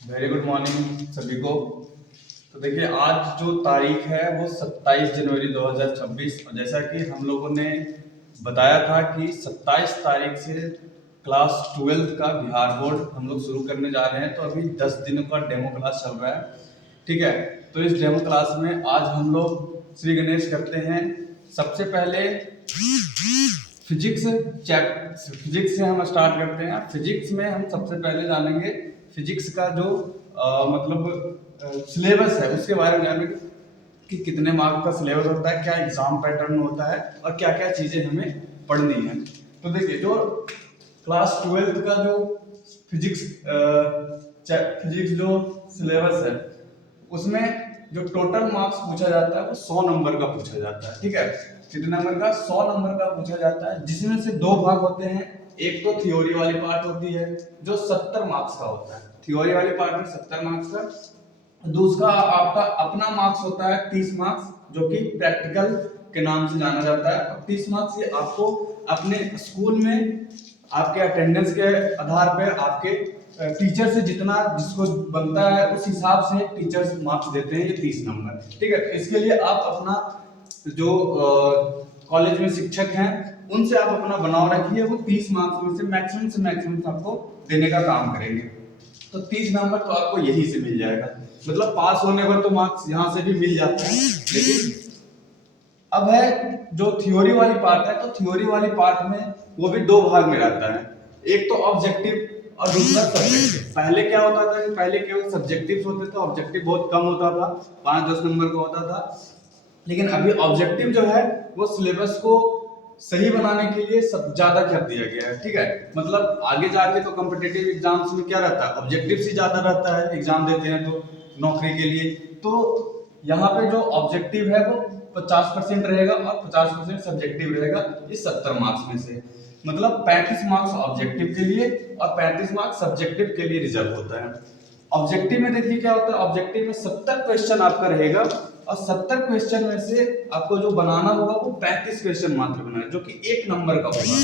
Very good morning सभी को। तो देखिए, आज जो तारीख है वो 27 जनवरी 2026, और जैसा कि हम लोगों ने बताया था कि 27 तारीख से क्लास 12th का बिहार बोर्ड हम लोग शुरू करने जा रहे हैं। तो अभी 10 दिनों का डेमो क्लास चल रहा है, ठीक है। तो इस डेमो क्लास में आज हम लोग श्री गणेश करते हैं। सबसे पहले फिजिक्स से हम स्टार्ट करते हैं। फिजिक्स में हम सबसे पहले जानेंगे फिजिक्स का जो मतलब सिलेबस है उसके बारे में जानेंगे कि कितने मार्क का सिलेबस होता है, क्या एग्जाम पैटर्न होता है और क्या क्या चीजें हमें पढ़नी है। तो देखिए, जो क्लास 12th का जो फिजिक्स फिजिक्स जो सिलेबस है उसमें जो टोटल मार्क्स पूछा जाता है वो 100 नंबर का पूछा जाता है, ठीक है। कितने नंबर का? 100 नंबर का पूछा जाता है, जिसमें से दो भाग होते हैं। एक तो थ्योरी वाली पार्ट होती है जो 70 मार्क्स का होता है, थ्योरी वाली पार्ट में 70 मार्क्स का। दूसरा आपका अपना मार्क्स होता है 30 मार्क्स, जो कि प्रैक्टिकल के नाम से जाना जाता है। और 30 मार्क्स ये आपको अपने स्कूल में आपके अटेंडेंस के आधार पर आपके टीचर से जितना जिसको बनता है उस हिसाब से टीचर्स मार्क्स देते हैं, ये 30 नंबर, ठीक है। इसके लिए आप अपना जो कॉलेज में शिक्षक हैं उनसे आप अपना बनाव रखिए, वो 30 मार्क्स में से मैक्सिमम आपको देने का काम करेंगे। तो 30 नंबर तो आपको यहीं से मिल जाएगा, मतलब पास होने पर तो मार्क्स यहाँ से भी मिल जाते हैं। लेकिन अब है जो थ्योरी वाली पार्ट है, तो थ्योरी वाली पार्ट में वो भी दो भाग में रहता है, एक तो ऑब्जेक्टिव और दूसरा सब्जेक्टिव। पहले क्या होता था कि पहले केवल सब्जेक्टिव होते थे, ऑब्जेक्टिव बहुत कम होता था, 5-10 नंबर का होता था। लेकिन अभी ऑब्जेक्टिव जो है वो सिलेबस को सही बनाने के लिए सब ज्यादा कर दिया गया है, ठीक है। मतलब आगे जाके तो कॉम्पिटिटिव एग्जाम्स में क्या रहता है, ऑब्जेक्टिव से ज्यादा रहता है, एग्जाम देते हैं तो नौकरी के लिए। तो यहाँ पे जो ऑब्जेक्टिव है वो 50% रहेगा और 50% सब्जेक्टिव रहेगा इस 70 मार्क्स में से। मतलब 35 मार्क्स ऑब्जेक्टिव के लिए और 35 मार्क्स सब्जेक्टिव के लिए रिजर्व होता है। ऑब्जेक्टिव में देखिए क्या होता है, ऑब्जेक्टिव में 70 क्वेश्चन आपका रहेगा और 70 क्वेश्चन में से आपको जो बनाना होगा वो 35 क्वेश्चन मात्र बनाना है, जो कि 1 नंबर का होगा।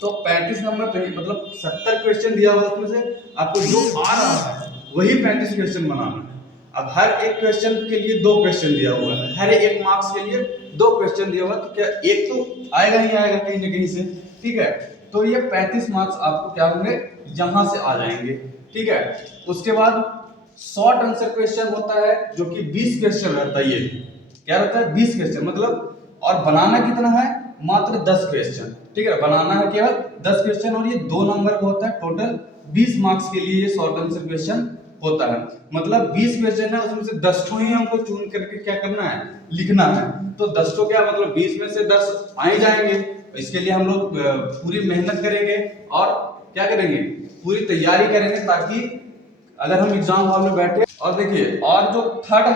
तो 35 नंबर तो मतलब 70 क्वेश्चन दिया हुआ उसमें से आपको जो आ रहा है वही 35 क्वेश्चन बनाना है। अब हर एक क्वेश्चन के लिए 2 क्वेश्चन दिया हुआ है, हर एक मार्क्स के लिए 2 क्वेश्चन दिया हुआ है, तो क्या एक तो आएगा ही आएगा कहीं ना कहीं से, ठीक है। तो ये 35 मार्क्स आपको क्या होंगे, यहां से आ जाएंगे, ठीक है। उसके बाद शॉर्ट आंसर क्वेश्चन होता है जो कि 20 क्वेश्चन रहता है। ये क्या रहता है, 20 क्वेश्चन मतलब, और बनाना कितना है, मात्र 10 क्वेश्चन, ठीक है। बनाना है केवल 10 क्वेश्चन और ये 2 नंबर का होता है। टोटल 20 मार्क्स के लिए ये शॉर्ट आंसर क्वेश्चन होता है। मतलब 20 क्वेश्चन है, उसमें से 10 को ही हमको चुन करके क्या करना है, लिखना है। तो 10 को क्या मतलब 20 में से 10 आ ही जाएंगे। इसके लिए हम लोग पूरी मेहनत करेंगे और क्या करेंगे, पूरी तैयारी करेंगे, ताकि अगर हम एग्जाम हॉल में बैठे। और देखिए, और जो थर्ड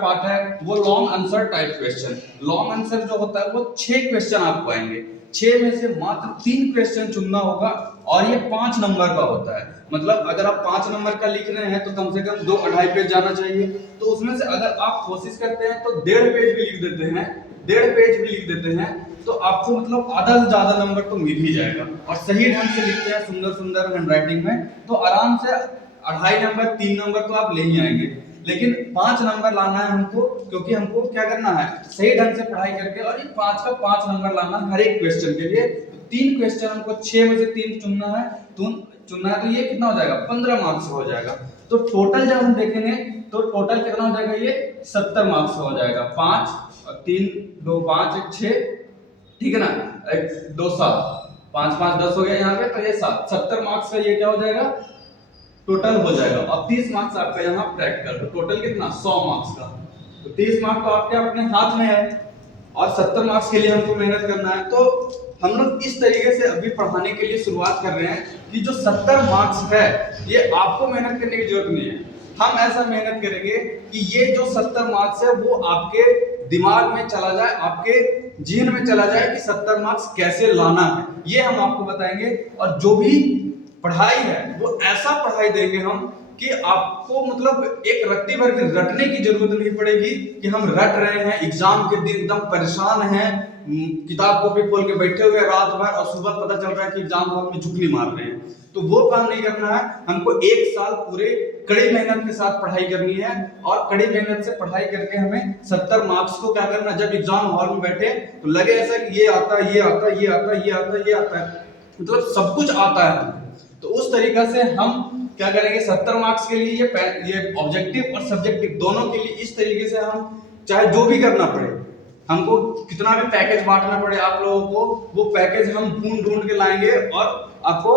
पार्ट है वो long answer type question. Long answer जो होता है वो 6 क्वेश्चन आपको आएंगे, 6 में से मात्र 3 क्वेश्चन चुनना होगा और ये 5 नंबर का होता है। मतलब अगर आप 5 नंबर का लिख रहे हैं तो कम से कम 2-2.5 पेज जाना चाहिए। तो उसमें से अगर आप कोशिश करते हैं तो 1.5 पेज भी लिख देते हैं, 1.5 पेज भी लिख देते हैं, तो आपको मतलब आधा से ज्यादा नंबर तो मिल ही जाएगा। और सही ढंग से लिखते हैं सुंदर सुंदर हैंडराइटिंग में तो आराम से 2.5 नंबर 3 नंबर तो आप ले ही आएंगे। लेकिन 5 नंबर लाना है हमको, क्योंकि हमको क्या करना है, सही ढंग से पढ़ाई करके, और ये 5 का 5 नंबर लाना हर एक क्वेश्चन के लिए। तो 3 क्वेश्चन हमको 6 में से 3 चुनना है, तो ये कितना हो जाएगा, 15 मार्क्स हो जाएगा। तो टोटल जब हम देखेंगे तो टोटल कितना हो जाएगा, ये 70 मार्क्स का हो जाएगा। 5 और 3 2 5 1 6, ठीक है ना, 1 2 7, 5 5 10 हो गया यहाँ पे, तो ये 70 मार्क्स का ये क्या हो जाएगा, टोटल हो जाएगा। अब 30 मार्क्स आपका यहाँ प्रैक्टिकल, तो टोटल कितना, 100 मार्क्स का। तो 30 मार्क्स तो आपके अपने हाथ में है और 70 मार्क्स के लिए हमको मेहनत करना है। तो हम लोग इस तरीके से अभी पढ़ाने के लिए शुरुआत कर रहे हैं कि जो 70 मार्क्स है ये आपको मेहनत करने की जरूरत नहीं है। हम ऐसा मेहनत करेंगे कि ये जो 70 मार्क्स है वो आपके दिमाग में चला जाए, आपके जीवन में चला जाए कि 70 मार्क्स कैसे लाना है, ये हम आपको बताएंगे। और जो भी पढ़ाई है वो ऐसा पढ़ाई देंगे हम कि आपको मतलब एक रट्टी भर के रटने की जरूरत नहीं पड़ेगी कि हम रट रहे हैं, एग्जाम के दिन एकदम परेशान हैं, किताब कॉपी खोल के बैठे हुए रात भर और सुबह पता चल रहा है कि एग्जाम हॉल में झुकनी मार रहे हैं। तो वो काम नहीं करना है। हमको 1 साल पूरे कड़ी मेहनत के साथ पढ़ाई करनी है, और कड़ी मेहनत से पढ़ाई करके हमें 70 मार्क्स को क्या करना, जब एग्जाम हॉल में बैठे तो लगे ऐसा कि ये आता है, ये आता है, ये आता है, ये आता है, ये आता है, मतलब सब कुछ आता है। तो उस तरीका से हम क्या करेंगे, 70 मार्क्स के लिए ये ऑब्जेक्टिव और सब्जेक्टिव दोनों के लिए इस तरीके से हम चाहे जो भी करना पड़े, हमको कितना भी पैकेज बांटना पड़े आप लोगों को, वो पैकेज हम ढूंढ के लाएंगे और आपको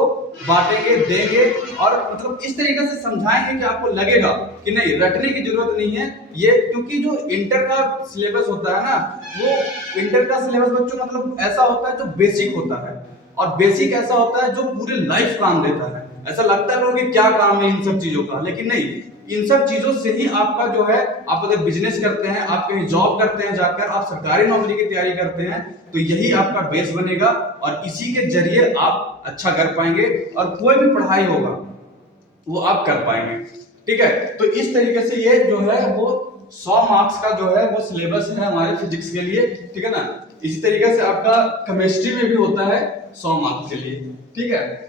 बांटेंगे, देंगे, और मतलब इस तरीके से समझाएंगे कि आपको लगेगा कि नहीं, रटने की जरूरत नहीं है ये। क्योंकि जो इंटर का सिलेबस होता है ना, वो इंटर का सिलेबस बच्चों मतलब ऐसा होता है जो बेसिक होता है, और बेसिक ऐसा होता है जो पूरे लाइफ काम देता है। ऐसा लगता है लोगों कि क्या काम है इन सब चीजों का, लेकिन नहीं, इन सब चीजों से ही आपका जो है, आप अगर बिजनेस करते हैं, आप कहीं जॉब करते हैं, जाकर आप सरकारी नौकरी की तैयारी करते हैं, तो यही आपका बेस बनेगा, और इसी के जरिए आप अच्छा कर पाएंगे, और कोई भी पढ़ाई होगा वो आप कर पाएंगे। ठीक है, तो इस तरीके से ये जो है वो 100 मार्क्स का जो है वो सिलेबस है हमारे फिजिक्स के लिए। ठीक है ना, इसी तरीके से आपका केमिस्ट्री में भी होता है 100 मार्क्स के लिए। ठीक है।